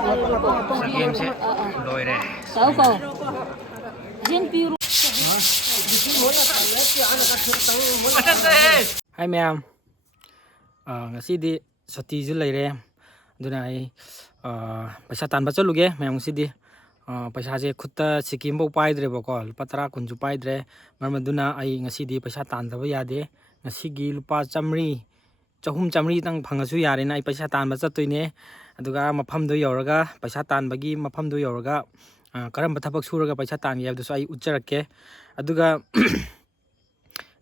ꯒꯦꯝꯁꯦ ꯂꯣꯏꯔꯦ ꯍꯥꯏ ꯃꯌꯥꯝ ꯉꯁꯤꯗꯤ ꯁꯨꯇꯤꯁꯨ ꯂꯩꯔꯦ ꯑꯗꯨꯅ ꯑꯩ ꯄꯩꯁꯥ ꯇꯥꯟꯕ ꯆꯠꯂꯨꯒꯦ ꯃꯌꯥꯝ ꯉꯁꯤꯗꯤ ꯄꯩꯁꯥꯁꯦ ꯈꯨꯠꯇ ꯁꯤꯀꯤꯝꯐꯥꯎ ꯄꯥꯏꯗ꯭ꯔꯦꯕꯀꯣ ꯂꯨꯄꯥ 10 10ꯁꯨ ꯄꯥꯏꯗ꯭रे ꯃꯔꯝ ꯑꯗꯨꯅ ꯑꯩ ꯉꯁꯤꯗꯤ ꯄꯩꯁꯥ ꯇꯥꯟꯗꯕ ꯌꯥꯗꯦ ꯉꯁꯤꯒꯤ ꯂꯨꯄꯥ 100 200 300ꯇꯪ ꯐꯪꯉꯁꯨ ꯌꯥꯔꯦꯅ ꯑꯩ ꯄꯩꯁꯥ ꯇꯥꯟꯕ ꯆꯠꯇꯣꯏꯅꯦ ꯑꯗꯨꯒ ꯃꯐꯝꯗꯣ ꯌꯧꯔꯒ ꯄꯩꯁꯥ ꯇꯥꯟꯕꯒꯤ ꯃꯐꯝꯗꯣ ꯌꯧꯔꯒ ꯀꯔꯝꯕ ꯊꯕꯛ ꯁꯨꯔꯒ ꯄꯩꯁꯥ ꯇꯥꯟꯒꯦ ꯍꯥꯏꯕꯗꯨꯁꯨ ꯑꯩ ꯎꯠꯆꯔꯛꯀꯦ ꯑꯗꯨꯒ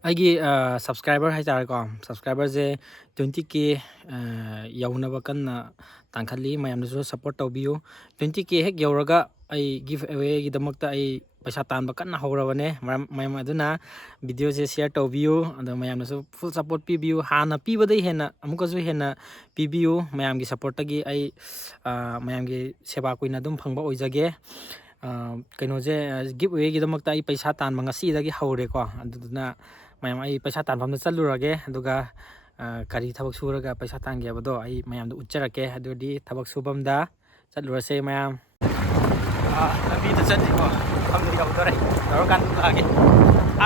ꯑꯩꯒꯤ ꯁꯕꯁꯀ꯭ꯔꯥꯏꯕꯔ ꯍꯥꯏꯇꯥꯔꯦꯀꯣ ꯁꯕꯁꯀ꯭ꯔꯥꯏꯕꯔꯁꯦ 20K ꯌꯧꯅꯕ ꯀꯟꯅ ꯇꯥꯟꯈꯠꯂꯤ ꯃꯌꯥꯝꯅꯁꯨ ꯁꯞꯄꯣꯔꯠ ꯇꯧꯕꯤꯌꯨ 20K ꯍꯦꯛ ꯌꯧꯔꯒ ꯑꯩ ꯒꯤꯐ ꯑꯦꯋꯦꯒꯤꯗꯃꯛꯇ ꯑꯩ ꯄꯩꯁꯥ ꯇꯥꯟꯕ ꯀꯟꯅ ꯍꯧꯔꯕꯅꯦ ꯃꯌꯥꯝ ꯑꯗꯨꯅ ꯚꯤꯗꯤꯑꯣꯁꯦ ꯁꯤꯌꯔ ꯇꯧꯕꯤꯌꯨ ꯑꯗꯣ ꯃꯌꯥꯝꯅꯁꯨ ꯐꯨꯜ ꯁꯞꯄꯣꯔꯠ ꯄꯤꯕꯤꯌꯨ ꯍꯥꯟꯅ ꯄꯤꯕꯗꯩ ꯍꯦꯟꯅ ꯑꯃꯨꯛꯀꯁꯨ ꯍꯦꯟꯅ ꯄꯤꯕꯤꯌꯨ ꯃꯌꯥꯝꯒꯤ ꯁꯞꯄꯣꯔꯠꯇꯒꯤ ꯑꯩ ꯃꯌꯥꯝꯒꯤ ꯁꯦꯕꯥ ꯀꯨꯏꯅ ꯑꯗꯨꯝ ꯐꯪꯕ ꯑꯣꯏꯖꯒꯦ ꯀꯩꯅꯣꯁꯦ ꯒꯤꯐ ꯑꯦꯋꯦꯒꯤꯗꯃꯛꯇ ꯑꯩ ꯄꯩꯁꯥ ꯇꯥꯟꯕ ꯉꯁꯤꯗꯒꯤ ꯍꯧꯔꯦꯀꯣ ꯑꯗꯨꯗꯨꯅ ꯃꯌꯥꯝ ꯑꯩ ꯄꯩꯁꯥ ꯇꯥꯟꯐꯝꯗ ꯆꯠꯂꯨꯔꯒꯦ ꯑꯗꯨꯒ ꯀꯔꯤ ꯊꯕꯛ ꯁꯨꯔꯒ ꯄꯩꯁꯥ ꯇꯥꯟꯒꯦ ꯍꯥꯏꯕꯗꯣ ꯑꯩ ꯃꯌꯥꯝꯗ ꯎꯠꯆꯔꯛꯀꯦ ꯑꯗꯨꯗꯤ ꯊꯕꯛ ꯁꯨꯐꯝꯗ ꯆꯠꯂꯨꯔꯁꯦ ꯃꯌꯥꯝ ꯂꯝꯕꯤꯗ ꯆꯠꯂꯤꯀꯣ ꯃꯐꯝꯗ ꯌꯧꯗꯣꯔꯦ ꯌꯧꯔꯀꯥꯟꯗ ꯂꯥꯛꯑꯒꯦ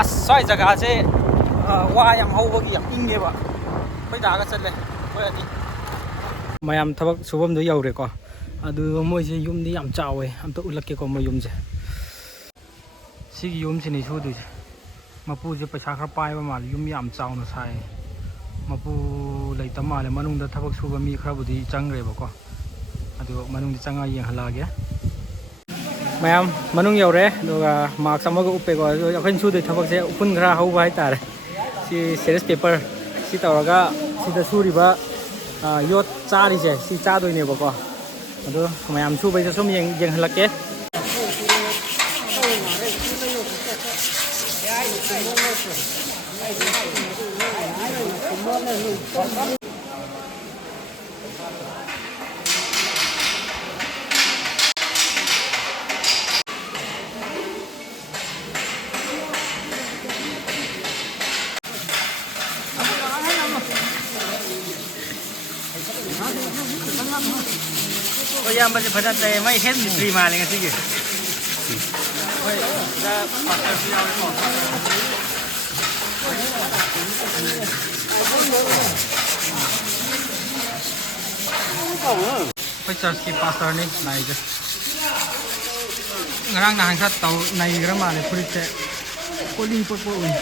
ꯑꯁ ꯁ꯭ꯋꯥꯏ ꯖꯒꯥꯁꯦ ꯋꯥ ꯌꯥꯝ ꯍꯧꯕꯒꯤ ꯌꯥꯝ ꯏꯪꯉꯦꯕ ꯑꯩꯈꯣꯏ ꯗꯥꯒ ꯆꯠꯂꯦ ꯑꯩꯈꯣꯏ ꯑꯅꯤ ꯃꯌꯥꯝ ꯊꯕꯛ ꯁꯨꯐꯝꯗꯣ ꯌꯧꯔꯦꯀꯣ ꯑꯗꯨ ꯃꯣꯏꯁꯦ ꯌꯨꯝꯗꯤ ꯌꯥꯝ ꯆꯥꯎꯋꯦ ꯑꯝꯇ ꯎꯠꯂꯛꯀꯦꯀꯣ ꯃꯣꯏ ꯌꯨꯝꯁꯦ ꯁꯤꯒꯤ ꯌꯨꯝꯁꯤꯅꯤ ꯁꯨꯗꯣꯏꯁꯦ ꯃꯄꯨꯁꯦ ꯄꯩꯁా ꯈꯔ ꯄꯥꯏꯕ ꯃꯥꯜꯂꯦ ꯌꯨꯝ ꯌꯥꯝ ꯆꯥꯎꯅ ꯁꯥꯏ ꯃꯄꯨ ꯂꯩꯇꯕ ꯃꯥꯜꯂꯦ ꯃꯅꯨꯡꯗ ꯊꯕꯛ ꯁꯨꯕ ꯃꯤ ꯈꯔꯕꯨꯗꯤ ꯆꯪꯈ꯭ꯔꯦꯕꯀꯣ ꯑꯗꯨ ꯃꯅꯨꯡꯗ ꯆꯪꯉꯒ ꯌꯦꯡꯍꯜꯂꯛꯑꯒꯦ ꯃꯌꯥꯝ ꯃꯅꯨꯡ ꯌꯧꯔꯦ ꯑꯗꯨꯒ ꯃꯥꯛꯁ ꯑꯃꯒ ꯎꯞꯄꯦꯀꯣ ꯑꯗꯨꯒ ꯑꯩꯈꯣꯏꯅ ꯁꯨꯗꯣꯏ ꯊꯕꯛꯁꯦ ꯎꯐꯨꯟ ꯈꯔ ꯍꯧꯕ ꯍꯥꯏꯇꯥꯔꯦ ꯁꯤ ꯁꯦꯔꯤꯁ ꯄꯦꯄꯔ ꯁꯤ ꯇꯧꯔꯒ ꯁꯤꯗ ꯁꯨꯔꯤꯕ ꯌꯣꯠ ꯆꯥꯔꯤꯁꯦ ꯁꯤ ꯆꯥꯗꯣꯏꯅꯦꯕꯀꯣ ꯑꯗꯨ ꯃꯌꯥꯝ ꯁꯨꯕꯩꯗ ꯁꯨꯝ ꯌꯦꯡꯍꯜꯂꯛꯀꯦ ꯏꯌꯥꯝꯕꯁꯦ ꯐꯖꯅ ꯇꯩ ꯃꯩ ꯍꯦꯟ ꯃꯤꯁꯇ꯭ꯔꯤ ꯃꯥꯜꯂꯦ ꯉꯁꯤꯒꯤ ꯍꯣꯏ ꯁꯤꯗ ꯄꯥꯁꯇꯔꯁꯨ ꯌꯥꯎꯔꯦꯀꯣ ꯑꯩꯈꯣꯏ ꯆꯔꯆꯀꯤ ꯄꯥꯁꯇꯔꯅꯤ ꯂꯥꯛꯏꯁꯦ ꯉꯔꯥꯡ ꯅꯍꯥꯟ ꯈꯔ ꯅꯩꯈ꯭ꯔ ꯃꯥꯜꯂꯦ ꯐꯨꯔꯤꯠꯁꯦ ꯀꯣꯂꯤ ꯄꯣꯠꯄ ꯎꯏ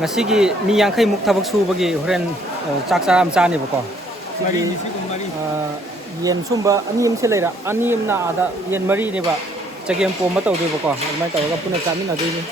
ꯉꯁꯤꯒꯤ ꯃꯤ 50ꯃꯨꯛ ꯊꯕꯛ ꯁꯨꯕꯒꯤ ꯍꯣꯔꯦꯟ ꯆꯥꯛ ꯆꯥꯔ ꯑꯃ ꯆꯥꯅꯦꯕꯀꯣ ꯌꯦꯟ ꯁꯨꯝꯕ 2 ꯑꯃꯁꯦ ꯂꯩꯔ 2 ꯑꯃꯅ ꯑꯥꯗ ꯌꯦꯟ 4ꯅꯦꯕ ꯆꯒꯦꯝ ꯄꯣꯝꯕ ꯇꯧꯗꯣꯏꯕꯀꯣ ꯑꯗꯨꯃꯥꯏꯅ ꯇꯧꯔꯒ ꯄꯨꯟꯅ ꯆꯥꯃꯤꯟꯅꯗꯣꯏꯅꯤ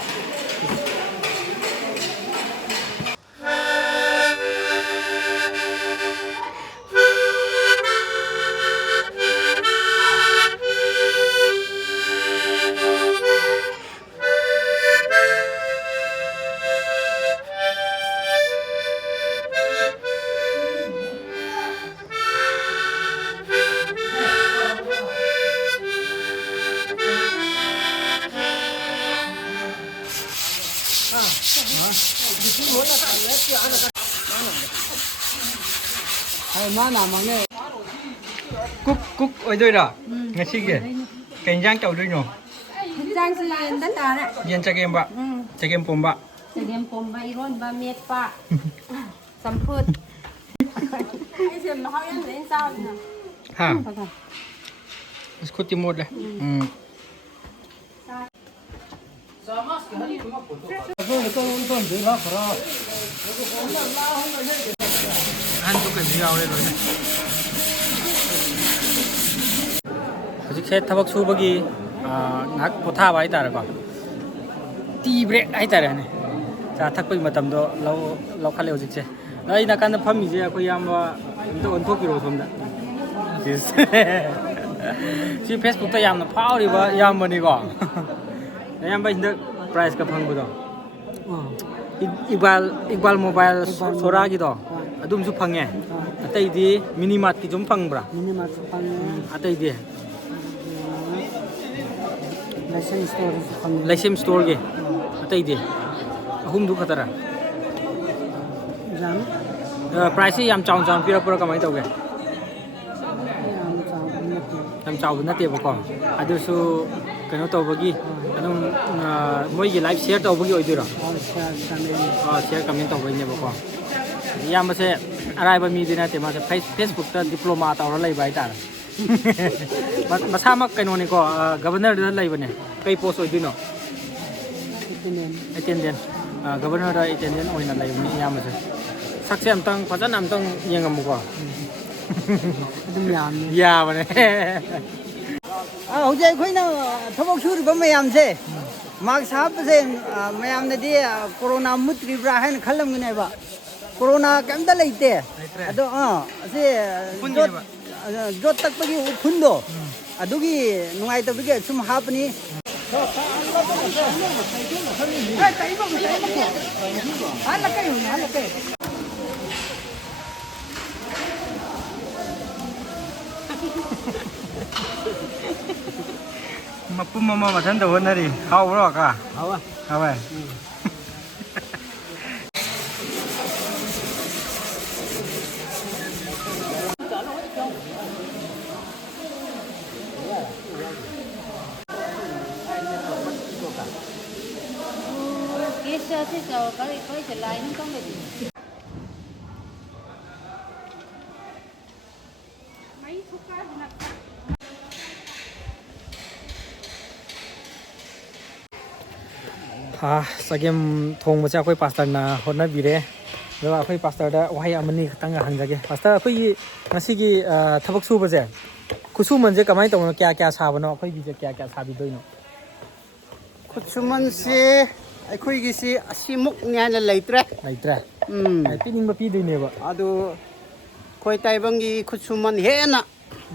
ꯀꯨꯛ ꯑꯣꯏꯗꯣꯏꯔꯥ ꯉꯁꯤꯒꯤ ꯀꯩ ꯏꯟꯖꯥꯡ ꯇꯧꯗꯣꯏꯅꯣ ꯏꯟꯖꯥꯡꯁꯤ ꯌꯦꯟꯗ ꯇꯥꯔꯦ ꯌꯦꯟ ꯆꯒꯦꯝꯕ ꯆꯒꯦꯝ ꯄꯣꯝꯕ ꯆꯒꯦꯝ ꯄꯣꯝꯕ ꯏꯔꯣꯟꯕ ꯃꯦꯠꯄ ꯆꯝꯐꯨꯠ ꯑꯩꯁꯦ ꯃꯍꯥꯎ ꯌꯥꯝ ꯂꯩ ꯆꯥꯕꯅꯤꯅ ꯍꯥ ꯈꯨꯠꯇꯤ ꯃꯣꯠꯂꯦ ꯑꯍꯟꯁꯨ ꯀꯩꯁꯨ ꯌꯥꯎꯔꯦ ꯂꯣꯏꯅ ꯍꯧꯖꯤꯛꯁꯦ ꯊꯕꯛ ꯁꯨꯕꯒꯤ ꯉꯥꯏꯍꯥꯛ ꯄꯣꯊꯥꯕ ꯍꯥꯏꯇꯥꯔꯦꯀꯣ ꯇꯤ ꯕ꯭ꯔꯦꯛ ꯍꯥꯏꯇꯥꯔꯦꯅꯦ ꯆꯥ ꯊꯛꯄꯒꯤ ꯃꯇꯝꯗꯣ ꯂꯧꯈꯠꯂꯦ ꯍꯧꯖꯤꯛꯁꯦ ꯑꯩ ꯅꯥꯀꯟꯗ ꯐꯝꯃꯤꯁꯦ ꯑꯩꯈꯣꯏ ꯏꯌꯥꯝꯕ ꯑꯝꯇ ꯑꯣꯟꯊꯣꯛꯄꯤꯔꯛꯑꯣ ꯁꯣꯝꯗ ꯁꯤ ꯐꯦꯁꯕꯨꯛꯇ ꯌꯥꯝꯅ ꯐꯥꯎꯔꯤꯕ ꯏꯌꯥꯝꯕꯅꯤꯀꯣ ꯏꯌꯥꯝꯕ ꯍꯟꯗꯛ ꯄ꯭ꯔꯥꯏꯖꯀ ꯐꯪꯕꯗꯣ ꯏꯛꯕꯥꯜ ꯃꯣꯕꯥꯏꯜ ꯁꯣꯔꯥꯒꯤꯗꯣ ꯑꯗꯨꯝꯁꯨ ꯐꯪꯉꯦ ꯑꯇꯩꯗꯤ ꯃꯤꯅꯤꯃꯥꯔꯠꯀꯤ 좀 ꯐꯪꯕ꯭ꯔꯥ 미니마트 방에 ꯑꯇꯩꯗꯤ 레슨 스토어에서 방에 ꯂꯩꯁꯦꯝ 스토ꯔꯒꯤ ꯑꯇꯩꯗꯤ ꯑꯍꯨꯝꯗꯨ ꯈꯛꯇꯔꯥ ꯌꯥꯝ ꯄ꯭ꯔꯥꯏꯁꯁꯤ ꯌꯥꯝ ꯆꯥꯎꯅ ꯆꯥꯎꯅ ꯄꯤꯔꯛꯄ꯭ꯔꯥ ꯀꯃꯥꯏꯅ ꯇꯧꯒꯦ ꯌꯥꯝ ꯆꯥꯎꯕ ꯅꯠꯇꯦ ꯌꯥꯝ ꯆꯥꯎꯕ ꯅꯠꯇꯦꯕꯀꯣ ꯑꯗꯨꯁꯨ ꯀꯩꯅꯣ ꯇꯧꯕꯒꯤ ꯑꯗꯨꯝ ꯃꯣꯏꯒꯤ ꯂꯥꯏꯐ ꯁꯤꯌꯔ ꯇꯧꯕꯒꯤ ꯑꯣꯏꯗꯣꯏꯔꯣ ꯁꯤꯌꯔ ꯀꯃꯦꯟ ꯇꯧꯕꯩꯅꯦꯕꯀꯣ ꯏꯌꯥꯝꯕꯁꯦ ꯑꯔꯥꯏꯕ ꯃꯤꯗꯤ ꯅꯠꯇꯦ ꯃꯥꯁꯦ ꯐꯦꯁꯕꯨꯛꯇ ꯗꯤꯄ꯭ꯂꯣꯃꯥ ꯇꯧꯔ ꯂꯩꯕ ꯍꯥꯏꯇꯥꯔꯦ ꯃꯁꯥꯃꯛ ꯀꯩꯅꯣꯅꯤꯀꯣ ꯒꯕꯔꯅꯔꯗ ꯂꯩꯕꯅꯦ ꯀꯩ ꯄꯣꯁ ꯑꯣꯏꯗꯣꯏꯅꯣ ꯑꯦꯇꯦꯟꯗꯦꯟ ꯒꯕꯔꯅꯔꯗ ꯑꯦꯇꯦꯟꯗꯦꯟ ꯑꯣꯏꯅ ꯂꯩꯕꯅꯤ ꯏꯌꯥꯝꯕꯁꯦ ꯁꯛꯁꯦ ꯑꯝꯇꯪ ꯐꯖꯅ ꯑꯝꯇꯪ ꯌꯦꯡꯉꯝꯃꯨꯀꯣ ꯑꯗꯨꯝ ꯌꯥꯝꯃꯦ ꯌꯥꯕꯅꯦ ꯍꯧꯖꯤꯛ ꯑꯩꯈꯣꯏꯅ ꯊꯕꯛ ꯁꯨꯔꯤꯕ ꯃꯌꯥꯝꯁꯦ ꯃꯥꯛꯁ ꯍꯥꯞꯄꯁꯦ ꯃꯌꯥꯝꯅꯗꯤ ꯀꯣꯔꯣꯅꯥ ꯃꯨꯠꯇ꯭ꯔꯤꯕ꯭ꯔꯥ ꯍꯥꯏꯅ ꯈꯜꯂꯝꯒꯅꯦꯕ ꯀꯣꯔꯣꯅꯥ ꯀꯩꯝꯇ ꯂꯩꯇꯦ ꯑꯗꯣ ꯑꯁꯤ ꯖꯣꯠ ꯇꯛꯄꯒꯤ ꯎꯐꯨꯟꯗꯣ ꯑꯗꯨꯒꯤ ꯅꯨꯡꯉꯥꯏꯇꯕꯒꯤ ꯁꯨꯝ ꯍꯥꯞꯄꯅꯤ ꯃꯄꯨꯝ ꯑꯃ ꯃꯊꯟꯇ ꯍꯣꯠꯅꯔꯤ ꯍꯥꯎꯕ꯭ꯔꯣ ꯀꯥ ꯍꯥꯎꯋꯦ ꯍꯥꯎꯋꯦ Kesa sih kalau selain kan lebih. ꯆꯒꯦꯝ ꯊꯣꯡꯕꯁꯦ ꯑꯩꯈꯣꯏ ꯄꯥꯁꯇꯔꯅ ꯍꯣꯠꯅꯕꯤꯔꯦ ꯑꯗꯨꯒ ꯑꯩꯈꯣꯏ ꯄꯥꯁꯇꯔꯗ ꯋꯥꯍꯩ ꯑꯃꯅꯤ ꯈꯛꯇꯪ ꯍꯪꯖꯒꯦ ꯄꯥꯁꯇꯔ ꯑꯩꯈꯣꯏꯒꯤ ꯉꯁꯤꯒꯤ ꯊꯕꯛ ꯁꯨꯕꯁꯦ ꯈꯨꯠꯁꯨꯃꯟꯁꯦ ꯀꯃꯥꯏꯅ ꯇꯧꯕꯅꯣ ꯀꯌꯥ ꯀꯌా ꯁꯥꯕꯅꯣ ꯑꯩꯈꯣꯏꯒꯤꯁꯦ ꯀꯌꯥ ꯀꯌా ꯁꯥꯕꯤꯗꯣꯏꯅꯣ ꯈꯨꯠꯁꯨꯃꯟꯁꯤ ꯑꯩꯈꯣꯏꯒꯤꯁꯤ ꯑꯁꯤꯃꯨꯛꯅꯤ ꯍꯥꯏꯅ ꯂꯩꯇ꯭ꯔꯦ ꯂꯩꯇ꯭ꯔꯦ ꯄꯤꯅꯤꯡꯕ ꯄꯤꯗꯣꯏꯅꯦꯕ ꯑꯗꯨ ꯑꯩꯈꯣꯏ ꯇꯥꯏꯕꯪꯒꯤ ꯈꯨꯠꯁꯨꯃꯟ ꯍꯦꯟꯅ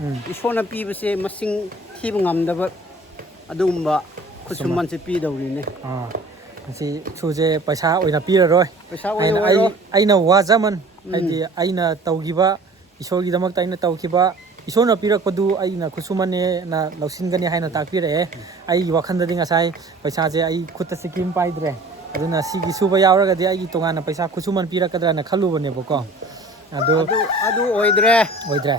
ꯎꯝ ꯏꯁꯣꯔꯅ ꯄꯤꯕꯁꯦ ꯃꯁꯤꯡ ꯊꯤꯕ ꯉꯝꯗꯕ ꯑꯗꯨꯒꯨꯝꯕ ꯈꯨꯠꯁꯨꯃꯟꯁꯦ ꯄꯤꯗꯧꯔꯤꯅꯦ ꯃꯁꯤ ꯁꯨꯁꯦ ꯄꯩꯁꯥ ꯑꯣꯏꯅ ꯄꯤꯔꯔꯣꯏ ꯄꯩꯁꯥ ꯑꯣꯏꯅ ꯑꯣꯏꯔꯣ ꯑꯩꯅ ꯋꯥꯖꯃꯟ ꯍꯥꯏꯗꯤ ꯑꯩꯅ ꯇꯧꯈꯤꯕ ꯏꯁꯣꯔꯒꯤꯗꯃꯛꯇ ꯑꯩꯅ ꯇꯧꯈꯤꯕ ꯏꯁꯣꯔꯅ ꯄꯤꯔꯛꯄꯗꯨ ꯑꯩꯅ ꯈꯨꯠꯁꯨꯃꯟꯅꯦꯅ ꯂꯧꯁꯤꯟꯒꯅꯤ ꯍꯥꯏꯅ ꯇꯥꯛꯄꯤꯔꯛꯑꯦ ꯑꯩꯒꯤ ꯋꯥꯈꯜꯗꯗꯤ ꯉꯁꯥꯏ ꯄꯩꯁꯥꯁꯦ ꯑꯩ ꯈꯨꯠꯇ ꯁꯤꯀꯤꯝ ꯄꯥꯏꯗ꯭ꯔꯦ ꯑꯗꯨꯅ ꯁꯤꯒꯤ ꯁꯨꯕ ꯌꯥꯎꯔꯒꯗꯤ ꯑꯩꯒꯤ ꯇꯣꯉꯥꯟꯅ ꯄꯩꯁꯥ ꯈꯨꯠꯁꯨꯃꯟ ꯄꯤꯔꯛꯀꯗ꯭ꯔꯥꯅ ꯈꯜꯂꯨꯕꯅꯦꯕꯀꯣ ꯑꯗꯨ ꯑꯣꯏꯗ꯭ꯔꯦ ꯑꯣꯏꯗ꯭ꯔꯦ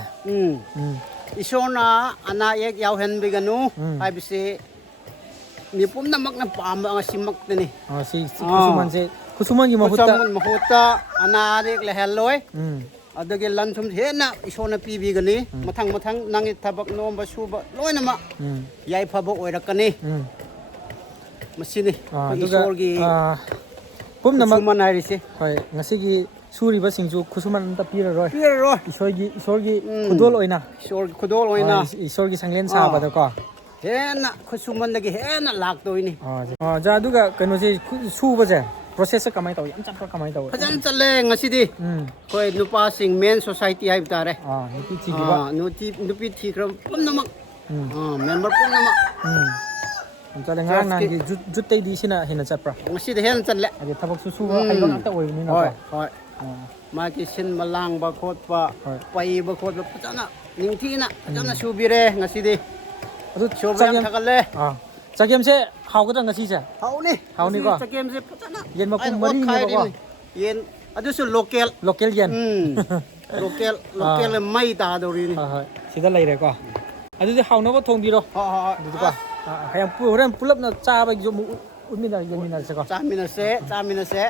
ꯏꯁꯣꯔꯅ ꯑꯅꯥ ꯑꯌꯦꯛ ꯌꯥꯎꯍꯟꯕꯤꯒꯅꯨ ꯍꯥꯏꯕꯁꯤ ꯃꯤ ꯄꯨꯝꯅꯃꯛꯅ ꯄꯥꯝꯕ ꯉꯁꯤꯃꯛꯇꯅꯤ ꯁꯤ ꯈꯨꯠꯁꯨꯃꯟꯁꯦ ꯈꯨꯠꯁꯨꯃꯟꯒꯤ ꯃꯍꯨꯠꯇ ꯑꯅꯥ ꯑꯌꯦꯛ ꯂꯩꯍꯜꯂꯣꯏ ꯑꯗꯨꯒꯤ ꯂꯟ ꯊꯨꯝ ꯍꯦꯟꯅ ꯏꯁꯣꯔꯅ ꯄꯤꯕꯤꯒꯅꯤ ꯃꯊꯪ ꯃꯊꯪ ꯅꯪꯒꯤ ꯊꯕꯛ ꯅꯣꯝꯕ ꯁꯨꯕ ꯂꯣꯏꯅꯃꯛ ꯌꯥꯏꯐꯕ ꯑꯣꯏꯔꯛꯀꯅꯤ ꯃꯁꯤꯅꯤ ꯏꯁꯣꯔꯒꯤ ꯈꯨꯠꯁꯨꯃꯟ ꯍꯥꯏꯔꯤꯁꯦ ꯍꯣꯏ ꯉꯁꯤꯒꯤ ꯁꯨꯔꯤꯕꯁꯤꯡꯁꯨ ꯈꯨꯠꯁꯨꯃꯟ ꯑꯝꯇ ꯄꯤꯔꯔꯣꯏ ꯄꯤꯔꯔꯣꯏ ꯏꯁꯣꯔꯒꯤ ꯈꯨꯗꯣꯜ ꯑꯣꯏꯅ ꯏꯁꯣꯔꯒꯤ ꯈꯨꯗꯣꯜ ꯑꯣꯏꯅ ꯏꯁꯣꯔꯒꯤ ꯁꯪꯂꯦꯟ ꯁꯥꯕꯗꯀꯣ ꯍꯦꯟꯅ ꯈꯨꯠꯁꯨꯃꯟꯗꯒꯤ ꯍꯦꯟꯅ ꯂꯥꯛꯇꯣꯏꯅꯤ ꯑꯗꯨꯒ ꯀꯩꯅꯣꯁꯦ ꯁꯨꯕꯁꯦ ꯄ꯭ꯔꯣꯁꯦꯁꯁꯦ ꯀꯃꯥꯏꯅ ꯇꯧꯋꯤ ꯌꯥꯝ ꯆꯠꯄ꯭ꯔꯥ ꯀꯃꯥꯏꯅ ꯇꯧꯋꯤ ꯐꯖꯅ ꯆꯠꯂꯦ ꯉꯁꯤꯗꯤ ꯑꯩꯈꯣꯏ ꯅꯨꯄꯥꯁꯤꯡ ꯃꯦꯟ ꯁꯣꯁꯥꯏꯇꯤ ꯍꯥꯏꯕ ꯇꯥꯔꯦ ꯅꯨꯄꯤ ꯊꯤꯈꯤꯕ ꯅꯨꯄꯤ ꯊꯤꯈ꯭ꯔꯕ ꯄꯨꯝꯅꯃꯛ ꯃꯦꯝꯕꯔ ꯄꯨꯝꯅꯃꯛ ꯆꯠꯂꯦ ꯉꯔꯥꯡ ꯅꯍꯥꯟꯒꯤ ꯖꯨꯠꯇꯩꯗꯤ ꯁꯤꯅ ꯍꯦꯟꯅ ꯆꯠꯄ꯭ꯔꯥ ꯉꯁꯤꯗꯤ ꯍꯦꯟꯅ ꯆꯠꯂꯦ ꯍꯥꯏꯗꯤ ꯊꯕꯛꯁꯨ ꯁꯨꯕ ꯍꯩꯕ ꯉꯥꯛꯇ ꯑꯣꯏꯕꯅꯤꯅꯀꯣ ꯍꯣꯏ ꯍꯣꯏ ꯃꯥꯒꯤ ꯁꯤꯟꯕ ꯂꯥꯡꯕ ꯈꯣꯠꯄ ꯄꯩꯕ ꯈꯣꯠꯄ ꯐꯖꯅ ꯅꯤꯡꯊꯤꯅ ꯐꯖꯅ ꯁꯨꯕꯤꯔꯦ ꯉꯁꯤꯗꯤ ꯑꯗꯨ ꯁꯨꯕ ꯌꯥꯝ ꯊꯥꯒꯠꯂꯦ ꯆꯒꯦꯝꯁꯦ ꯍꯥꯎꯒꯗ꯭ꯔꯥ ꯉꯁꯤꯁꯦ ꯍꯥꯎꯅꯤꯀꯣ ꯆꯒꯦꯝꯁꯦ ꯐꯖꯅ ꯌꯦꯟ ꯃꯄꯨꯝ ꯃꯔꯤꯅꯦꯕꯀꯣ ꯌꯦꯟ ꯑꯗꯨꯁꯨ ꯂꯣꯀꯦꯜ ꯌꯦꯟ ꯂꯣꯀꯦꯜ ꯃꯩ ꯇꯥꯗꯧꯔꯤꯅꯤ ꯍꯣꯏ ꯁꯤꯗ ꯂꯩꯔꯦꯀꯣ ꯑꯗꯨꯗꯤ ꯍꯥꯎꯅꯕ ꯊꯣꯡꯕꯤꯔꯣ ꯑꯗꯨꯗꯤꯀꯣ ꯍꯌꯦꯡ ꯍꯣꯔꯦꯟ ꯄꯨꯂꯞꯅ ꯆꯥꯕꯒꯤꯁꯨ ꯑꯃꯨꯛ ꯌꯦꯡꯃꯤꯟꯅꯔꯁꯦꯀꯣ ꯆꯥꯃꯤꯟꯅꯁꯦ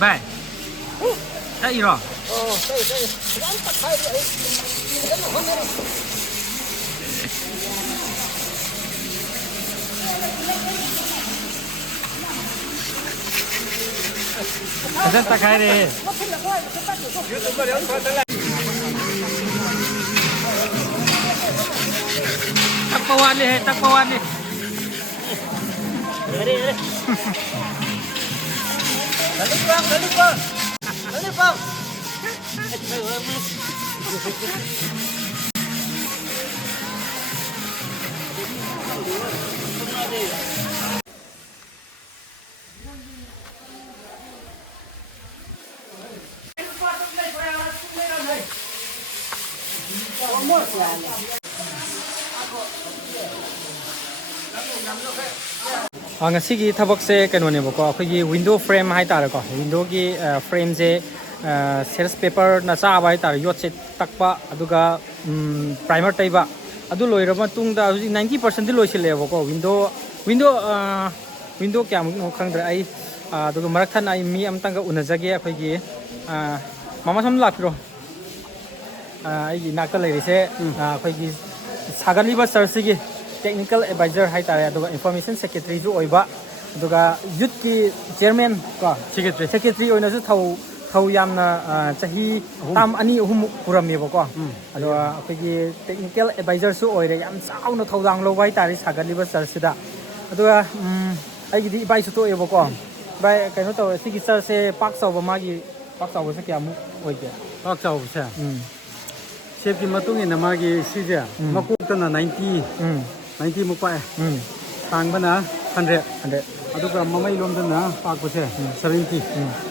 ꯚꯥꯏ ꯆꯠꯏꯔꯣ فجأة تخيل वाले है तक वाले ngasi thabak se kanone bako akhoi window frame hai tar ko window gi frame je sales paper na cha bai tar yot se takpa aduga primer taiba adu loira ma tung da 90% di loisile bako window kya mu khangdra ai aduga marak than ai mi amtang ga unajage akhoi gi mama sam lakro ai gi nakta lerise akhoi gi sagali ba sir gi technical advisor hai tare aduga information secretary ju oiba aduga youth ki chairman ko secretary oina ju thau yamna chahi tam ani hum purami ba ko aduga akhigi technical advisor su oire yam chauna thaudang lo bai tare sagali ba sir sida aduga ai gi di bai su to ebo ko bai kaino to sigi sir se pak saw ba ma gi pak saw ba se kya mu oike pak saw se shape ki matung ina ma gi si je makuk ta na 90 mukpa tang bana 100 aduga mamai lom dana pak ko se 70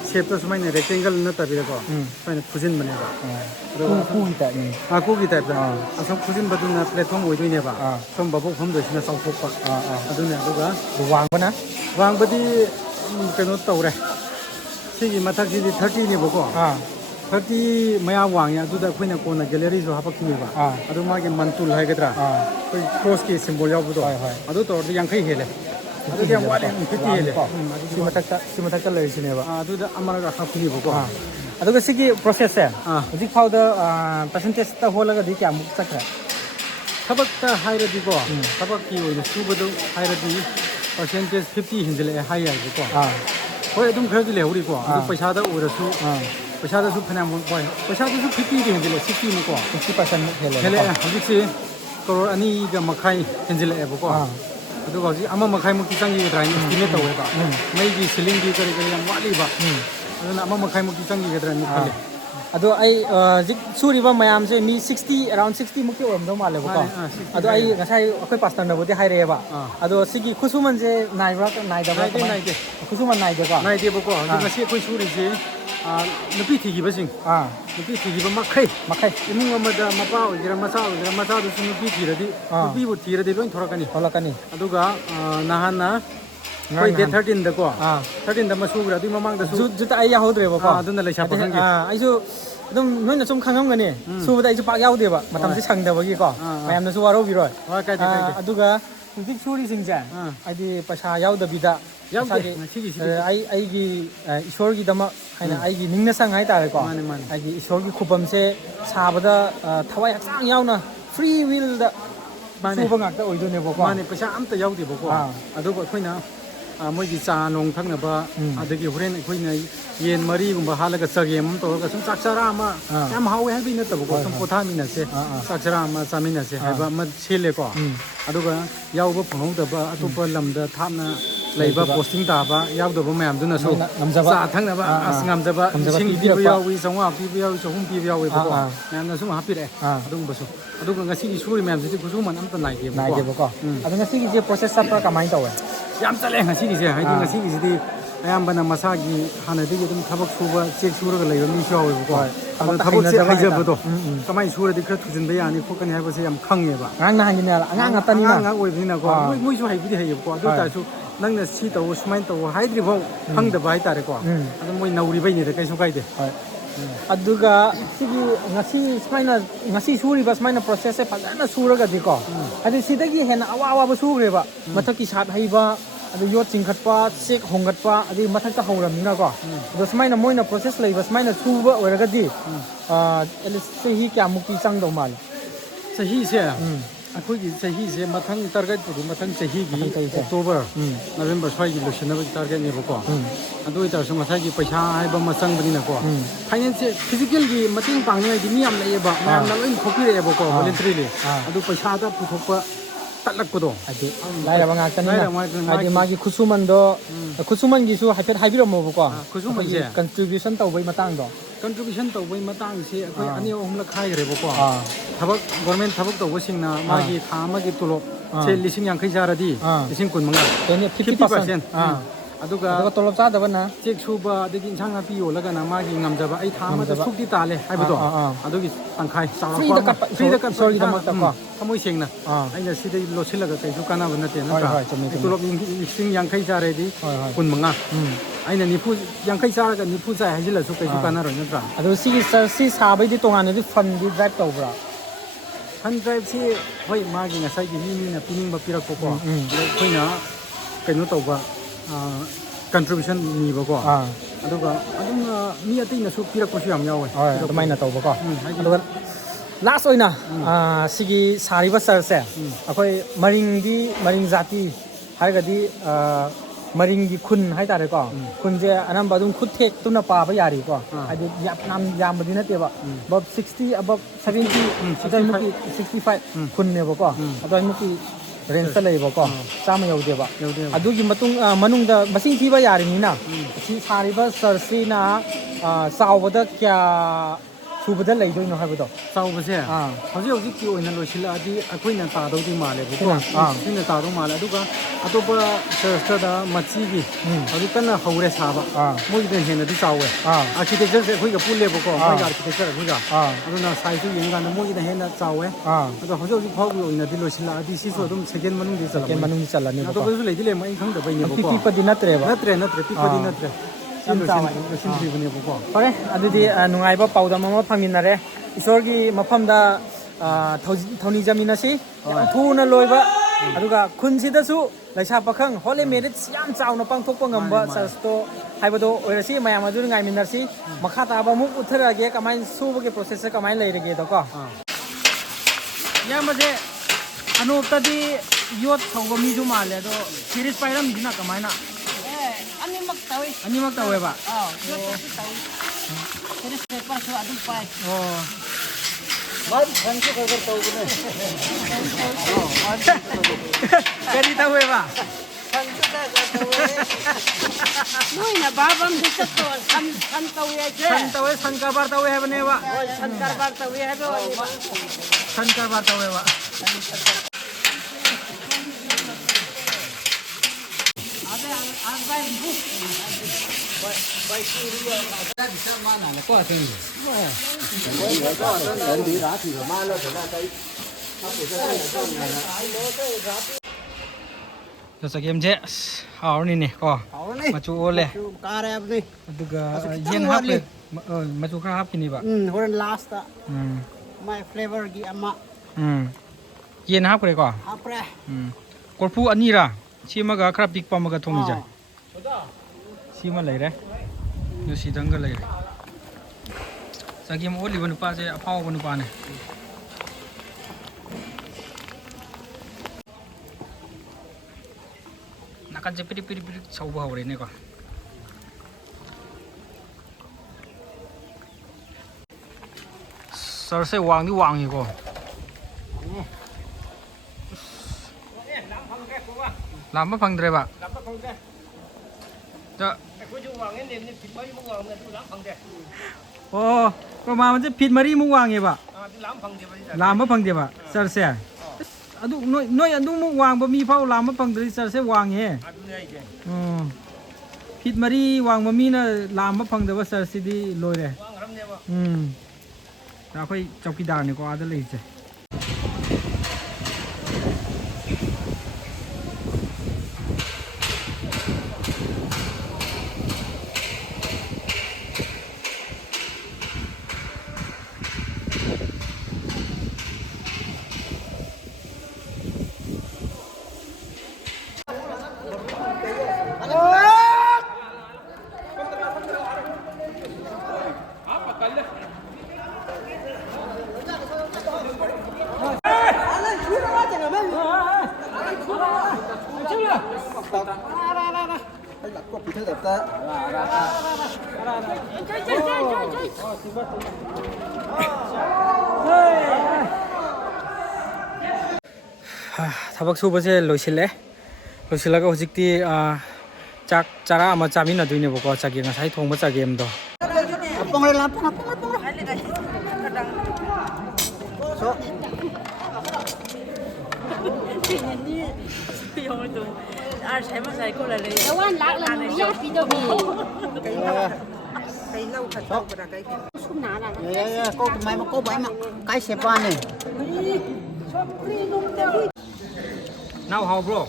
shape to sumai ne rectangle na ta bi ko paina khujin bane ba ku gi ta ni ku gi ta ba asam khujin baduna platform oi doi ne ba som babok phom doi sina saw phok pa aduna aduga wang bana wang badi keno tawre sigi mathak ji 30 ne boko 30 maya wang ya duda khoina kona gallery jo hapakini ba adu ma ge mantul hai gadra koi cross ki symbol yaw budo adu to yang khai hele adu yang wale 50 hele si mathak ta le sine ba adu da amara ga hapakini boko adu ga sigi process se hujik phau da percentage ta holaga di kya muk sakra thabak ta haira di ko thabak ki oi su budo haira di percentage 50 hinjele hai ya boko hoi adum khar di le huri ko adu paisa da ora su पैसा तो सुख फना मुन कोई पैसा तो सुख 50 दे हंजले 60 मुको 50% मुक हेले हजिक से करोड़ अनि ग मखाई हंजले एबको अदु गजि अमा मखाई मुकी चंगी ड्राइंग एस्टिमेट तवे बा मै gi सिलिंग gi करी करी हम वाली बा अदुना अमा मखाई मुकी चंगी गद्रा नि खाले ado ai jik suri ba mayam se mi 60 around 60 mukti om do male ba ado ai ngasai akoi pastor na bodi haire ba ado sigi khusuman je nai ba nai da ba nai de khusuman nai de ba nai de ba ko ngasi koi suri je nupi thigi basing nupi thigi ba makhai imung amada mapa ogira macha du su nupi thiradi nupi bu thiradi loin thorakani aduga nahana koi de 13 da ko 13 da masu gra du mamang da su ju ta ai ya hodre ba ko aduna lai chapa sangi ai su dum noina sum khangam gani su ba dai ju pak yaw de ba matam se sang da ba gi ko mayam na su waro bi roi kai aduga dik suri sing ja ai di pasha yaw da bida ai gi ishor gi dama haina ai gi ningna sang hai tare ko ai gi ishor gi khupam se sabada thawai haksang yauna free will da suba ngak ta oido ne bo ko mane pesa amta yaudi bo ko adugo khoina moi gi cha nong thangna ba adagi horen khoina yen mari gumba halaga chagem to ga sum chakchara ma yam hawe ha bi na ta bo ko sum potha mi na se chakchara ma chamina se ha ba ma chele ko aduga yawba phong da ba atupa lamda thapna leiba posting ta ba yawda ba mayam duna so sa thangna ba asngam ba sing bi yawi songwa bi yawi so hum bi yawi ba ko mayam na sum happy re adung ba so aduga ngasi gi suri mayam ji kusu man am ta nai ge ba ko adu ngasi gi je process sa pra kamai ta we yam chale ngasi gi je hai di ngasi gi di ayambana masagi hana di dum thabak suba check sura ga leiba mi shawi ba ko adu thabak se haija ba do kamai sura di khra thujin ba yani ko kan hai ba se yam khange ba ngang na hangin na angang atani na ngang oi bina ko moi su hai bi hai ko adu ta su nang na si to sumain to haidri bo hang da bai tare ko adu moi nauri bai ni da kai su kai de aduga sigi ngasi suri ba smaina process se phana sura ga di ko adi sidagi hena awa ba sugre ba mathaki sat hai ba adu yot chingkhat pa sek hongat pa adi mathak ta horam na ko do smaina moina process lei ba smaina suba oraga di se hi kya mukti chang do mal sahi se akhoi gi sahi se mathang target pu mathang sahi gi October November swai gi loshina ba target ne ba ko adu ita so masai gi paisa hai ba masang bani na ko finance physical gi mating pang ne gi mi am lai ba na loin khopi re ba ko voluntarily adu paisa da pu thok pa ꯇꯠꯂꯛꯄꯗꯣ ꯍꯥꯏꯗꯤ ꯂꯥꯏꯔꯕ ꯉꯥꯛꯇꯅꯤꯅ ꯂꯥꯏꯔꯕ ꯉꯥꯛꯇꯅꯤꯅ ꯍꯥꯏꯗꯤ ꯃꯥꯒꯤ ꯈꯨꯠꯁꯨꯃꯟꯗꯣ ꯈꯨꯠꯁꯨꯃꯟꯒꯤꯁꯨ ꯍꯥꯏꯐꯦꯠ ꯍꯥꯏꯕꯤꯔꯝꯃꯣꯕꯀꯣ ꯈꯨꯠꯁꯨꯃꯟꯁꯦ contribution ꯇꯧꯕꯒꯤ ꯃꯇꯥꯡꯗꯣ ꯀꯟꯇ꯭ꯔꯤꯕ꯭ꯌꯨꯁꯟ ꯇꯧꯕꯒꯤ ꯃꯇꯥꯡꯁꯦ ꯑꯩꯈꯣꯏ ꯑꯅꯤ ꯑꯍꯨꯝꯂꯛ ꯈꯥꯏꯈ꯭ꯔꯦꯕꯀꯣ ꯑꯥ ꯊꯕꯛ ꯒꯣꯔꯃꯦꯟ ꯊꯕꯛ ꯇꯧꯕꯁꯤꯡꯅ ꯃꯥꯒꯤ ꯊꯥ ꯑꯃꯒꯤ ꯇꯣꯂꯣꯞ ꯁꯦ 50,000 ꯆꯥꯔꯗꯤ 15,000 50%. ꯑꯗꯨꯒ ꯇꯣꯂꯣꯞ ꯆꯥꯗꯕꯅ ꯆꯦꯛ ꯁꯨꯕ ꯑꯗꯒꯤ ꯏꯟꯁꯥꯡ ꯅꯥꯄꯤ ꯌꯣꯜꯂꯒꯅ ꯃꯥꯒꯤ ꯉꯝꯖꯕ ꯑꯩ ꯊꯥ ꯑꯃꯗ ꯁꯨꯛꯇꯤ ꯇꯥꯜꯂꯦ ꯍꯥꯏꯕꯗꯣ ꯑꯗꯨꯒꯤ ꯇꯪꯈꯥꯏ ꯆꯥꯎꯔꯛꯄ ꯐ꯭ꯔꯤꯗ ꯀꯠꯄ ꯏꯁꯣꯔꯒꯤꯗꯃꯛꯇꯀꯣ ꯊꯃꯣꯏ ꯁꯦꯡꯅ ꯑꯩꯅ ꯁꯤꯗꯩ ꯂꯣꯠꯁꯤꯜꯂꯒ ꯀꯩꯁꯨ ꯀꯥꯟꯅꯕ ꯅꯠꯇꯦ ꯅꯠꯇ꯭ꯔꯥ ꯇꯣꯂꯣꯞ 50,000 ꯆꯥꯔꯗꯤ 15 ꯑꯩꯅ 50 ꯆꯥꯔꯒ 90 ꯆꯥꯏ ꯍꯥꯏꯖꯤꯜꯂꯁꯨ ꯀꯩꯁꯨ ꯀꯥꯟꯅꯔꯣꯏ ꯅꯠꯇ꯭ꯔꯥ ꯑꯗꯣ ꯁꯤꯒꯤ ꯆꯔꯆꯁꯤ ꯁꯥꯕꯩꯗꯤ ꯇꯣꯉꯥꯟꯅꯗꯤ ꯐꯟꯗꯤ ꯗ꯭ꯔꯥꯏꯞ ꯇꯧꯕ꯭ꯔꯥ ꯐꯟ ꯗ꯭ꯔꯥꯏꯕꯁꯤ ꯍꯣꯏ ꯃꯥꯒꯤ ꯉꯁꯥꯏꯒꯤ ꯃꯤꯅ ꯄꯤꯅꯤꯡꯕ ꯄꯤꯔꯛꯄꯀꯣ ꯑꯗꯣ ꯑꯩꯈꯣꯏꯅ ꯀꯩꯅꯣ ꯇꯧꯕ ꯀꯟꯇ꯭ꯔꯤꯕ꯭ꯌꯨꯁꯟ ꯅꯤꯕꯀꯣ ꯑꯗꯨꯒ ꯑꯗꯨꯝ ꯃꯤ ꯑꯇꯩꯅꯁꯨ ꯄꯤꯔꯛꯄꯁꯨ ꯌꯥꯝ ꯌꯥꯎꯋꯦ ꯑꯗꯨꯃꯥꯏꯅ ꯇꯧꯕꯀꯣ ꯑꯗꯨꯒ ꯂꯥꯁ ꯑꯣꯏꯅ ꯁꯤꯒꯤ ꯁꯥꯔꯤꯕ ꯆꯔꯆꯁꯦ ꯑꯩꯈꯣꯏ ꯃꯔꯤꯡ ꯖꯥꯇꯤ ꯍꯥꯏꯔꯒꯗꯤ ꯃꯔꯤꯡꯒꯤ ꯈꯨꯟ ꯍꯥꯏꯇꯥꯔꯦꯀꯣ ꯈꯨꯟꯁꯦ ꯑꯅꯝꯕ ꯑꯗꯨꯝ ꯈꯨꯠ ꯊꯦꯛꯇꯨꯅ ꯄꯥꯕ ꯌꯥꯔꯤꯀꯣ ꯍꯥꯏꯗꯤ ꯌꯥꯝ ꯌꯥꯝꯕꯗꯤ ꯅꯠꯇꯦꯕ ꯑꯕꯞ 60 ꯑꯕꯞ 70 ꯑꯗꯨꯋꯥꯏꯃꯨꯛꯀꯤ 65 ꯈꯨꯟꯅꯦꯕꯀꯣ ꯑꯗꯨꯋꯥꯏꯃꯨꯛꯀꯤ ꯔꯦꯟꯖꯇ ꯂꯩꯌꯦꯕꯀꯣ 100 ꯌꯧꯗꯦꯕ ꯑꯗꯨꯒꯤ ꯃꯅꯨꯡꯗ ꯃꯁꯤꯡ ꯊꯤꯕ ꯌꯥꯔꯤꯅꯤꯅ ꯁꯤ ꯁꯥꯔꯤꯕ ꯆꯔꯆꯁꯤꯅ ꯆꯥꯎꯕꯗ ꯀꯌా ꯁꯨꯕꯗ ꯂꯩꯗꯣꯏꯅꯣ ꯍꯥꯏꯕꯗꯣ ꯆꯥꯎꯕꯁꯦ ꯍꯧꯖꯤꯛ ꯍꯧꯖꯤꯛꯀꯤ ꯑꯣꯏꯅ ꯂꯣꯏꯁꯤꯜꯂꯛꯑꯗꯤ ꯑꯩꯈꯣꯏꯅ ꯇꯥꯗꯧꯗꯤ ꯃꯥꯜꯂꯦꯕꯀꯣ ꯑꯩꯈꯣꯏꯅ ꯇꯥꯗꯧ ꯃꯥꯜꯂꯦ ꯑꯗꯨꯒ ꯑꯇꯣꯞꯄ ꯆꯔꯆꯇꯗ ꯃꯆꯤꯒꯤ ꯍꯧꯖꯤꯛ ꯀꯟꯅ ꯍꯧꯔꯦ ꯁꯥꯕ ꯃꯣꯏꯒꯤꯗ ꯍꯦꯟꯅꯗꯤ ꯆꯥꯎꯋꯦ ꯑꯥꯔꯀꯤꯇꯦꯛꯆꯔꯁꯦ ꯑꯩꯈꯣꯏꯒ ꯄꯨꯜꯂꯦꯕꯀꯣ ꯃꯣꯏꯒꯤ ꯑꯥꯔꯀꯤꯇꯦꯛꯆꯔ ꯑꯩꯈꯣꯏꯒ ꯑꯗꯨꯅ ꯁꯥꯏꯖꯇꯨ ꯌꯦꯡꯀꯥꯟꯗ ꯃꯣꯏꯒꯤꯅ ꯍꯦꯟꯅ ꯆꯥꯎꯋꯦ ꯑꯗꯣ ꯍꯧꯖꯤꯛ ꯐꯥꯎꯕꯒꯤ ꯑꯣꯏꯅꯗꯤ ꯂꯣꯏꯁꯤꯜꯂꯛꯑꯗꯤ ꯁꯤꯁꯨ ꯑꯗꯨꯝ ꯁꯦꯀꯦꯟ ꯃꯅꯨꯡꯗꯤ ꯆꯜꯂꯅꯤ ꯑꯇꯣꯞꯄꯁꯨ ꯂꯩꯗꯤ ꯂꯩ ꯑꯩ ꯈꯪꯗꯕꯩꯅꯦꯕꯀꯣ ꯄꯤꯛꯄꯗꯤ ꯅꯠꯇ꯭ꯔꯦꯕ ꯅꯠꯇ꯭ꯔꯦ ꯄꯤꯛꯄꯗꯤ ꯅꯠꯇ꯭ꯔꯦ ꯂꯣꯏꯁꯤꯟꯗ꯭ꯔꯤꯕꯅꯦꯕꯀꯣ ꯐꯔꯦ ꯑꯗꯨꯗꯤ ꯅꯨꯡꯉꯥꯏꯕ ꯄꯥꯎꯗꯝ ꯑꯃ ꯐꯪꯃꯤꯟꯅꯔꯦ ꯏꯁꯣꯔꯒꯤ ꯃꯐꯝꯗ ꯊꯧꯅꯤꯖꯃꯤꯟꯅꯁꯤ ꯌꯥꯝ ꯊꯨꯅ ꯂꯣꯏꯕ ꯑꯗꯨꯒ ꯈꯨꯟꯁꯤꯗꯁꯨ ꯂꯩꯁꯥ ꯄꯥꯈꯪ ꯍꯣꯂꯤ ꯃꯦꯔꯤꯠꯁ ꯌꯥꯝ ꯆꯥꯎꯅ ꯄꯥꯡꯊꯣꯛꯄ ꯉꯝꯕ ꯆꯔꯆꯇꯣ ꯍꯥꯏꯕꯗꯣ ꯑꯣꯏꯔꯁꯤ ꯃꯌꯥꯝ ꯑꯗꯨ ꯉꯥꯏꯃꯤꯟꯅꯁꯤ ꯃꯈꯥ ꯇꯥꯕ ꯑꯃꯨꯛ ꯎꯠꯊꯔꯛꯑꯒꯦ ꯀꯃꯥꯏꯅ ꯁꯨꯕꯒꯤ ꯄ꯭ꯔꯣꯁꯦꯁꯁꯦ ꯀꯃꯥꯏꯅ ꯂꯩꯔꯒꯦꯗꯣꯀꯣ ꯏꯌꯥꯝꯕꯁꯦ ꯑꯅꯣꯞꯇꯗꯤ ꯌꯣꯠ ꯊꯧꯕ ꯃꯤꯁꯨ ꯃꯥꯜꯂꯦ ꯑꯗꯣ ꯁꯤꯔꯤꯁ ꯄꯥꯏꯔꯝꯃꯤꯁꯤꯅ ꯀꯃꯥꯏꯅ ꯑꯅꯤꯃꯛ ꯇꯧꯏ ꯑꯅꯤꯃꯛ ꯇꯧꯋꯦꯕ ꯌꯣꯠꯇꯁꯨ ꯇꯧꯏ ꯐꯦꯔꯤꯁ ꯄꯦꯄꯔꯁꯨ ꯑꯗꯨꯝ ꯄꯥꯏ ꯃꯥꯗꯤ ꯐꯟꯁꯨ ꯈꯔ ꯇꯧꯕꯅꯦ ꯀꯔꯤ ꯇꯧꯋꯦꯕ ꯅꯣꯏꯅ ꯚꯥꯕ ꯑꯃꯗꯤ ꯆꯠꯇꯣ ꯁꯟ ꯇꯧꯏ ꯍꯥꯏꯁꯦ ꯁꯟ ꯇꯧꯋꯦ ꯁꯟ ꯀꯔꯕꯥꯔ ꯇꯧꯋꯦ ꯍꯥꯏꯕꯅꯦꯕ ꯍꯣꯏ ꯁꯟ ꯀꯔꯕꯥꯔ ꯇꯧꯏ ꯍꯥꯏꯕ ꯋꯥꯅꯦꯕ ꯁꯟ ꯀꯔꯕꯥꯔ ꯇꯧꯋꯦꯕ ꯆꯒꯦꯝꯁꯦ ꯍꯥꯎꯔꯅꯤꯅꯦ ꯀꯣ ꯃꯆꯨ ꯑꯣꯜꯂꯦ ꯀꯥꯔꯦꯕꯅꯤ ꯑꯗꯨꯒ ꯌꯦꯟ ꯍꯥꯞꯄꯦ ꯃꯆꯨ ꯈꯔ ꯍꯥꯞꯈꯤꯅꯦꯕ ꯍꯣꯔꯦꯟ ꯂꯥꯁꯇ ꯃꯥꯏ ꯐ꯭ꯂꯦꯚꯔꯒꯤ ꯑꯃ ꯌꯦꯟ ꯍꯥꯞꯈ꯭ꯔꯦꯀꯣ ꯍꯥꯞꯈ꯭ꯔꯦ ꯀꯣꯔꯐꯨ ꯑꯅꯤꯔꯥ ꯁꯤꯃꯒ ꯈꯔ ꯄꯤꯛꯄ ꯑꯃꯒ ꯊꯣꯡꯉꯤꯁꯦ ꯁꯤꯃ ꯂꯩꯔꯦ ꯑꯗꯨ ꯁꯤꯗꯪꯒ ꯂꯩꯔꯦ ꯆꯒꯦꯝ ꯑꯣꯜꯂꯤꯕ ꯅꯨꯄꯥꯁꯦ ꯑꯐꯥꯎꯕ ꯅꯨꯄꯥꯅꯦ ꯅꯥꯀꯟꯁꯦ ꯄꯤꯔꯤꯛ ꯄꯤꯔꯤꯛ ꯄꯤꯔꯤꯛ ꯁꯧꯕ ꯍꯧꯔꯦꯅꯦꯀꯣ ꯆꯔꯆꯁꯦ ꯋꯥꯡꯗꯤ ꯋꯥꯡꯉꯤꯀꯣ ꯂꯥꯝꯕ ꯐꯪꯗ꯭ꯔꯦꯕ ꯑꯣ ꯄ꯭ꯔꯣꯃꯥꯁꯦ ꯐꯤꯠ 4ꯃꯨꯛ ꯋꯥꯡꯉꯦꯕ ꯂꯥꯝꯕ ꯐꯪꯗꯦꯕ ꯆꯔꯆꯁꯦ ꯑꯗꯨ ꯅꯣꯏ ꯑꯗꯨꯃꯨꯛ ꯋꯥꯡꯕ ꯃꯤ ꯐꯥꯎ ꯂꯥꯝꯕ ꯐꯪꯗ꯭ꯔꯗꯤ ꯆꯔꯆꯁꯦ ꯋꯥꯡꯉꯦ ꯐꯤꯠ 4 ꯋꯥꯡꯕ ꯃꯤꯅ ꯂꯥꯝꯕ ꯐꯪꯗꯕ ꯆꯔꯆꯁꯤꯗꯤ ꯂꯣꯏꯔꯦ ꯑꯩꯈꯣই ꯆꯧꯀꯤꯗꯥꯔꯅꯤꯀꯣ ꯑꯥꯗ ꯂꯩꯔꯤꯁꯦ ꯊꯕꯛ ꯁꯨꯕꯁꯦ ꯂꯣꯏꯁꯤꯜꯂꯒ ꯍꯧꯖꯤꯛꯇꯤ ꯆꯥꯛ ꯆꯔꯥ ꯑꯃ ꯆꯥꯃꯤꯟꯅꯗꯣꯏꯅꯦꯕꯀꯣ ꯆꯒꯦꯝ ꯉꯁꯥꯏ ꯊꯣꯡꯕ ꯆꯒꯦꯝꯗꯣ Lawan lak là mình nhát đi đâu đi. Sum nã là. cô mày mà cô bảy mà cái xe ba này Nào hào bro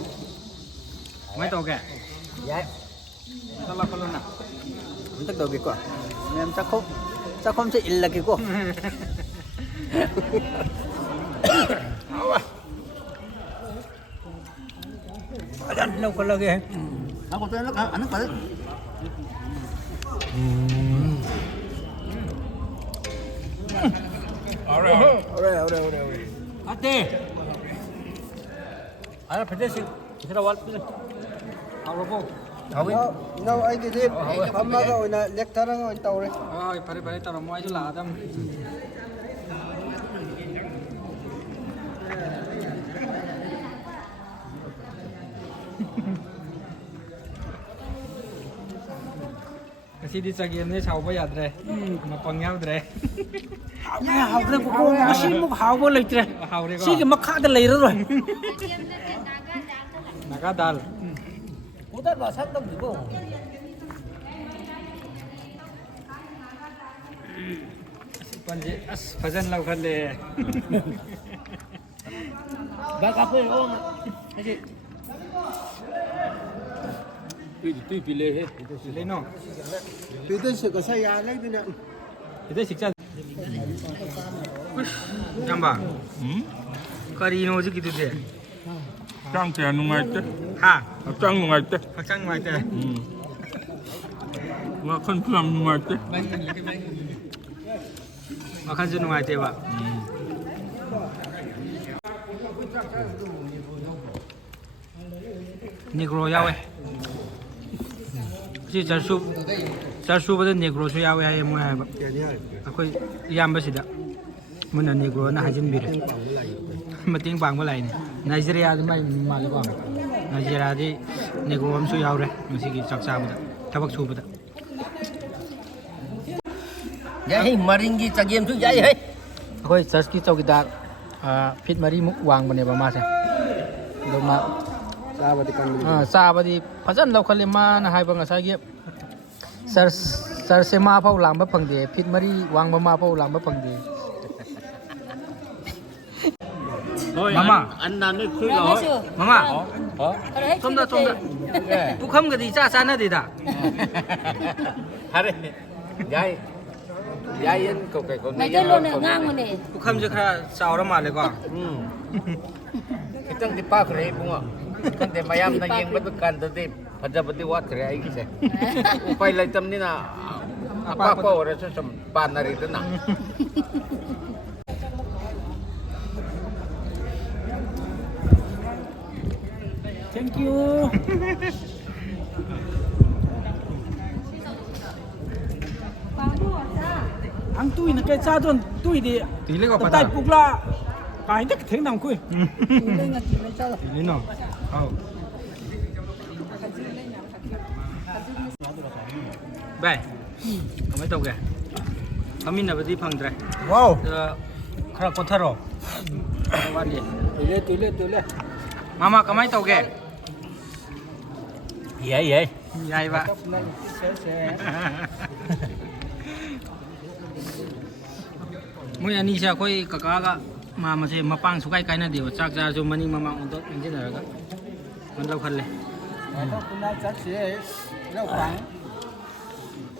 mấy tàu kìa dạ tao là con luôn nào không tức được quá em chắc không sẽ là cái cô lâu con lagi nó còn tên nó anh phải Ate ada pedas kita awal hào bro đâu anh cái gì hôm nay rồi là lek thằng rồi tàu đấy ơi phải tao làm mọi chỗ lạ tâm Kasi di sa game ni chau ba yad re mapangyaw dre hào dre ko masi mo hào bo lei tre hào re ko si ke makha da lei rồi naga dal udah bahasa tuh gitu panje as fajan lau khan le ba cà phê không cái gì tui pile he le no từ từ sự có sai à lấy bên này ite sikcha jamba kari no ji kitu de 짱 때 누가 있대? ha 짱 누가 있대? hakchang mai te 와, 큰 사람 누가 있대? wakhan ju nuai te ba negro yawe si charsu ba de negro su yawe ai mo ai ba akoi yamba sida muna negro na hajin bire mating bang ba lai ni Nigeria de mai mal ba Nigeria di negro am su yaure ngasi gi chak cha ba da tabak su ba da vậy maringi chagem tu vậy hết akoi church ki chowkidar fit mari muk wang bane ba ma se do ma ꯆꯥꯕꯗꯤ ꯐꯖꯅ ꯂꯧꯈꯠꯂꯤ ꯃꯥꯅ ꯍꯥꯏꯕ ꯉꯁꯥꯏꯒꯤ ꯆꯔꯁꯦ ꯃꯥ ꯐꯥꯎ ꯂꯥꯡꯕ ꯐꯪꯗꯦ fit ꯃꯔꯤ ꯋꯥꯡꯕ ꯃꯥ ꯐꯥꯎ ꯂꯥꯡꯕ fangde mama anh là nước khơi mama somda pukham gadi cha cha na de da hare dai dai anh cậu cái con Mày chơi luôn này ngang mà này. pukham je khara chaw ra ma le ko kitang di pa kre bunga kan de mayam na yeng bat kan de phajabati wat kre ai kise upai lai tam ni na apa pa ora sa sam pan na ri na thank you ang tui na kay cha don tui di tile ko tai pata pukla kai dak theng nam kui tile no au bai kamai tau ge kamin na badi phang dre wow khara kotharo wali tule mama kamai tau ge vậy vậy yai ba moi ani sa koi kaka ga mama se mapang sukai kai na dewa chak ja jo mani mama on to engineer ga man lau khalle nó cũng đã chắc sẽ lâu khoảng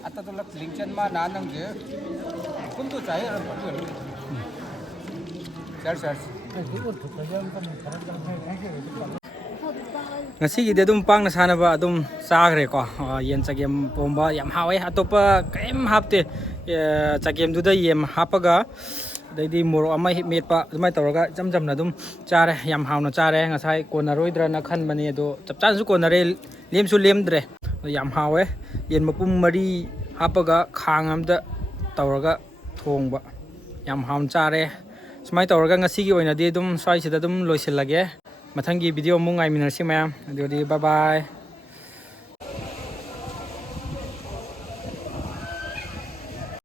at to lak lingchan ma na nang je kun tu chai ar pun sir ngasi gi de dum pang na sana ba dum chagre ko yen chagem pomba yam hawe atopa kaim hapte chagem du da yem hapaga daidi moro ama met pa mai tawraga jam jam na dum chare yam hauna chare ngasai kona roidra na khan bani do chapchan su kona re lem su lem dre yam hawe yen mapum mari hapaga khangam da tawraga thongba yam haun chare smai tawraga ngasi gi oina de dum swai sida dum loisilage ꯃꯊꯪꯒꯤ video ꯑꯃꯨꯛ ꯉꯥꯏꯃꯤꯟꯅꯔꯁꯤ ꯃꯌꯥꯝ ꯑꯗꯨꯗꯤ ꯕꯥꯏ ꯕꯥꯏ